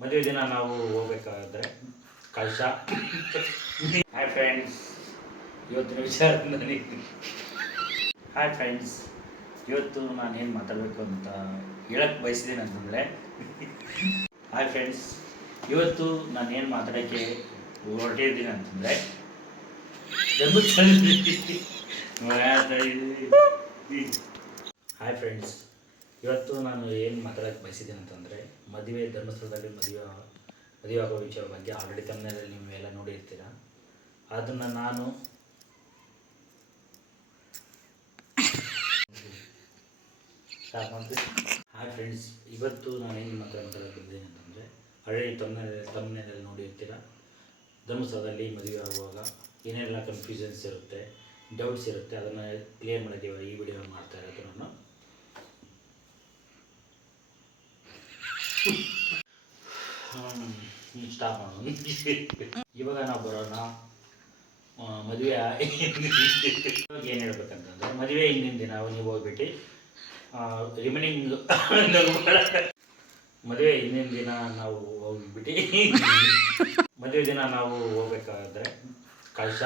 ಮದುವೆ ದಿನ ನಾವು ಹೋಗ್ಬೇಕಾದ್ರೆ ಕಳಶ. ಹಾಯ್ ಫ್ರೆಂಡ್ಸ್, ಇವತ್ತಿನ ವಿಚಾರ ನನಗೆ ಹಾಯ್ ಫ್ರೆಂಡ್ಸ್, ಇವತ್ತು ನಾನೇನು ಮಾತಾಡಬೇಕು ಅಂತ ಹೇಳಕ್ಕೆ ಬಯಸಿದ್ದೀನಿ ಅಂತಂದರೆ ಹಾಯ್ ಫ್ರೆಂಡ್ಸ್, ಇವತ್ತು ನಾನೇನು ಮಾತಾಡೋಕ್ಕೆ ಹೊರಟಿದ್ದೀನಿ ಅಂತಂದರೆ ಹಾಯ್ ಫ್ರೆಂಡ್ಸ್, ಇವತ್ತು ನಾನು ಏನು ಮಾತಾಡೋಕ್ಕೆ ಬಯಸಿದ್ದೀನಿ ಅಂತಂದರೆ ಮದುವೆ, ಧರ್ಮಸ್ಥಳದಲ್ಲಿ ಮದುವೆ ಆಗೋ ವಿಚಾರ ಬಗ್ಗೆ ಆಲ್ರೆಡಿ ತಮ್ಮನೇಲಿ ನೀವೆಲ್ಲ ನೋಡಿರ್ತೀರ. ಅದನ್ನು ನಾನು ಹಾಯ್ ಫ್ರೆಂಡ್ಸ್, ಇವತ್ತು ನಾನು ಏನು ಮಾತಾಡೋಕ್ಕೆ ಬಂದಿದ್ದೀನಿ ಅಂತಂದರೆ ಆಲ್ರೆಡಿ ತಮ್ಮನೇಲಿ ನೋಡಿರ್ತೀರ. ಧರ್ಮಸ್ಥಳದಲ್ಲಿ ಮದುವೆ ಆಗುವಾಗ ಏನೆಲ್ಲ ಕನ್ಫ್ಯೂಷನ್ಸ್ ಇರುತ್ತೆ, ಡೌಟ್ಸ್ ಇರುತ್ತೆ, ಅದನ್ನು ಕ್ಲಿಯರ್ ಮಾಡೋಕ್ಕೆ ಈ ವಿಡಿಯೋ ಮಾಡ್ತಾ ಇರೋದು ನಾನು. ಸ್ಟಾಪ್ ಮಾಡೋದು. ಇವಾಗ ನಾವು ಬರೋಣ ಮದುವೆ. ಇವಾಗ ಏನು ಹೇಳ್ಬೇಕಂತಂದರೆ, ಮದುವೆ ಹಿಂದಿನ ದಿನ ನೀವು ಹೋಗ್ಬಿಟ್ಟು ರಿಮೈನಿಂಗ್ ಮದುವೆ ಹಿಂದಿನ ದಿನ ನಾವು ಹೋಗ್ಬಿಟ್ಟು ಮದುವೆ ದಿನ ನಾವು ಹೋಗ್ಬೇಕಾದ್ರೆ ಕಳಶ